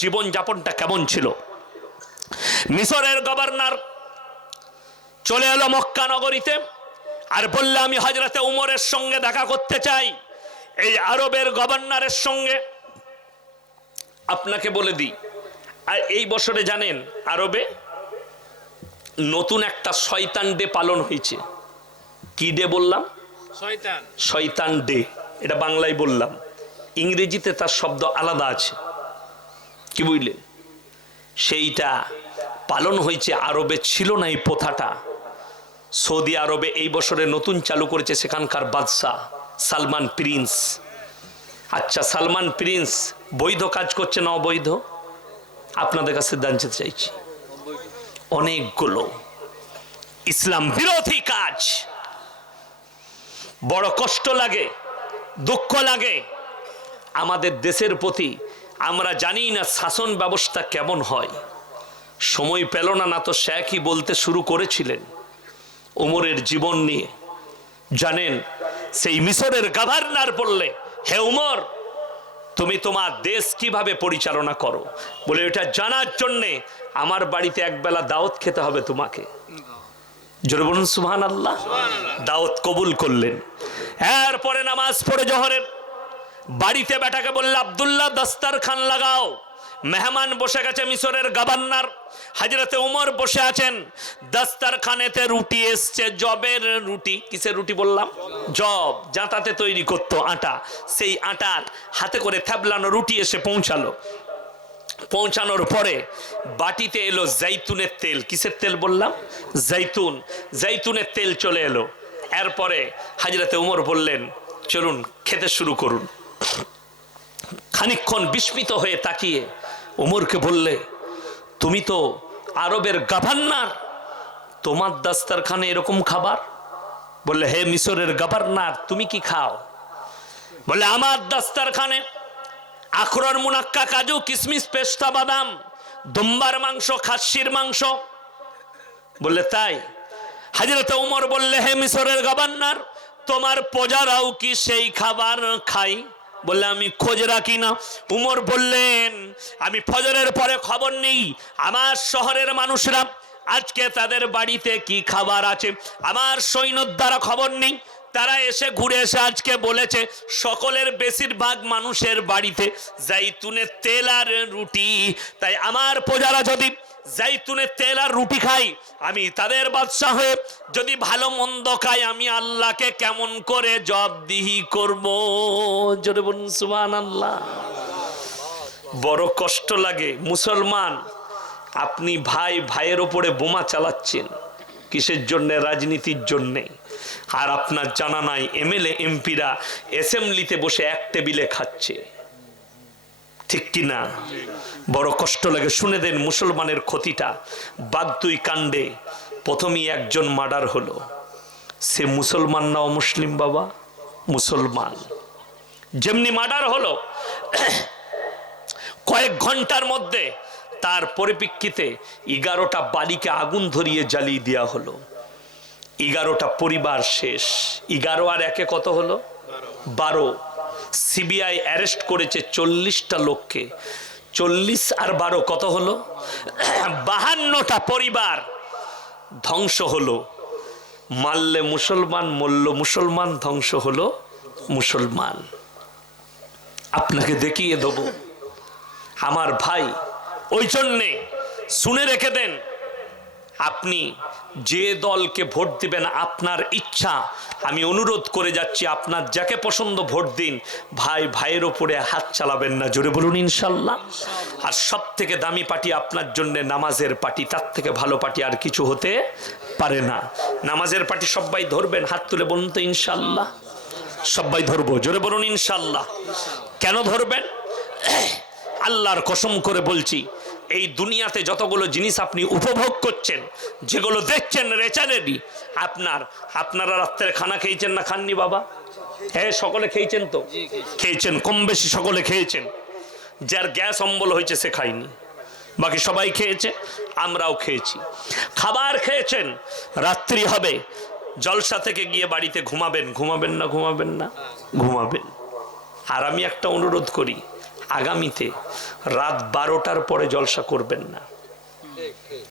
জীবন যাপনটা কেমন ছিল। মিশরের গভর্নর চলে এলো মক্কা নগরীতে আর বললে আমি হযরতে উমরের সঙ্গে দেখা করতে চাই। এই আরবের গভর্নরের সঙ্গে আপনাকে বলে দিই, আর এই বছরে জানেন আরবে নতুন একটা শয়তান ডে পালন হয়েছে। কি ডে বললাম? শয়তান ডে। এটা বাংলায় বললাম, ইংরেজিতে তার শব্দ আলাদা আছে। কি বুঝলেন? সেইটা পালন হয়েছে। আরবে ছিল না এই প্রথাটা। সৌদি আরবে এই বছরে নতুন চালু করেছে সেখানকার বাদশাহ সালমান প্রিন্স। আচ্ছা, সালমান প্রিন্স বৈধ কাজ করছে না অবৈধ? আপনাদের কাছে জানতে চাইছি। অনেকগুলো ইসলাম বিরোধী কাজ। বড় কষ্ট লাগে, দুঃখ লাগে আমাদের দেশের প্রতি। আমরা জানি না শাসন ব্যবস্থা কেমন হয়। সময় পেল না, না তো শেখই বলতে শুরু করেছিলেন উমরের জীবন নিয়ে। জানেন সেই মিশরের গভর্নর বললে, হে উমর, তুমি তোমার দেশ কিভাবে পরিচালনা করো, বলে এটা জানার জন্যে আমার বাড়িতে একবেলা দাওয়াত খেতে হবে তোমাকে। জোরে বলুন সুবহানাল্লাহ। দাওয়াত কবুল করলেন। এরপরে নামাজ পড়ে জোহরের বাড়িতে বেটাকে বললে, আব্দুল্লাহ দস্তরখান লাগাও। মেহমান বসে গেছে, মিশরের গভর্নর হযরতে উমর বসে আছেন। দস্তরখানেতে রুটি এসছে, জবের রুটি। কিসের রুটি বললাম? জব, জাঁতাতে তৈরি করতো আটা। সেই আটার হাতে করে থ্যাবলানো রুটি এসে পৌঁছালো। পৌঁছানোর পরে বাটিতে এলো জৈতুনের তেল। কিসের তেল বললাম? জৈতুন। জৈতুনের তেল চলে এলো। এরপরে হযরতে উমর বললেন, চলুন খেতে শুরু করুন। খানিকক্ষণ বিস্মিত হয়ে তাকিয়ে উমরকে বললে, তুমি তো আরবের গভর্নর, তোমার দস্তরখানে এরকম খাবার? বললে, হে মিশরের গভর্নর, তুমি কি খাও? বলে, আমার দস্তরখানে আখরোট, মুনাক্কা, কাজু, কিশমিশ, পেস্তা বাদাম, দুম্বার মাংস, খাসির মাংস। বললে, তাই? হযরত উমর বললে, হে মিশরের গভর্নর, তোমার প্রজারাও কি সেই খাবার খাই? বললে, আমি খোঁজ রাখি না। উমর বললেন, আমি ফজরের পরে খবর নেই আমার শহরের মানুষরা আজকে তাদের বাড়িতে কি খাবার আছে। আমার সৈন্যর দ্বারা খবর নেই, তারা এসে ঘুরে এসে আজকে বলেছে সকলের বেশিরভাগ মানুষের বাড়িতে জৈতুনের তেল আর রুটি। তাই আমার প্রজারা যদি জৈতুনের তেল আর রুটি খাই, আমি তাদের বাদশা হয়ে যদি ভালো মন্দ খাই, আমি আল্লাহকে কেমন করে জবাবদিহি করব? জোরে বলুন সুবহানাল্লাহ। বড় কষ্ট লাগে। মুসলমান, আপনি ভাই ভাইয়ের ওপরে বোমা চালাচ্ছেন কিসের জন্য? রাজনীতির জন্যে। আর আপনার জানা নাই এমএলএ এমপিরা অ্যাসেম্বলিতে বসে এক টেবিলে খাচ্ছে। ঠিক কি না? বড় কষ্ট লাগে। শুনে দেন মুসলমানের ক্ষতিটা। বাগদুই কাণ্ডে প্রথমেই একজন মার্ডার হলো। সে মুসলমান না অমুসলিম বাবা? মুসলমান। যেমনি মার্ডার হলো, কয়েক ঘন্টার মধ্যে তার পরিপ্রেক্ষিতে 11টা বাড়িকে আগুন ধরিয়ে জ্বালিয়ে দেওয়া হলো। 11টা পরিবার শেষ। 11 আর একে কত হলো? 12। সিবিআই অ্যারেস্ট করেছে 40টা লোককে। 40 আর 12 কত হলো? 52টা পরিবার ধ্বংস হলো। মারলে মুসলমান, মরল মুসলমান, ধ্বংস হলো মুসলমান। আপনাকে দেখিয়ে দেব আমার ভাই। ওই জন্যে শুনে রেখে দেন, আপনি যে দলকে ভোট দিবেন আপনার ইচ্ছা। আমি অনুরোধ করে যাচ্ছি, আপনার যাকে পছন্দ ভোট দিন। ভাই ভাইয়ের ওপরে হাত চালাবেন না। জোরে বলুন ইনশাল্লাহ। আর সব থেকে দামি পার্টি আপনার জন্য নামাজের পার্টি। তার থেকে ভালো পার্টি আর কিছু হতে পারে না। নামাজের পার্টি সবাই ধরবেন, হাত তুলে বলুন তো ইনশাল্লাহ। সবাই ধরবো। জোরে বলুন ইনশাল্লাহ। কেন ধরবেন? আল্লাহর কসম করে বলছি, এই দুনিয়াতে যতগুলো জিনিস আপনি উপভোগ করছেন, যেগুলো দেখছেন রেচারেডি, আপনারা রাত্রে খানা খেয়েছেন না খাননি বাবা? হ্যাঁ, সকলে খেয়েছেন তো? খেয়েছেন, কম বেশি সকলে খেয়েছেন। যার গ্যাস অম্বল হয়েছে সে খায়নি, বাকি সবাই খেয়েছে। আমরাও খেয়েছি। খাবার খেয়েছেন, রাত্রি হবে, জলসা থেকে গিয়ে বাড়িতে ঘুমাবেন। ঘুমাবেন না? ঘুমাবেন না? ঘুমাবেন। আর আমি একটা অনুরোধ করি, আগামীতে রাত 12টার পরে জলসা করবেন না।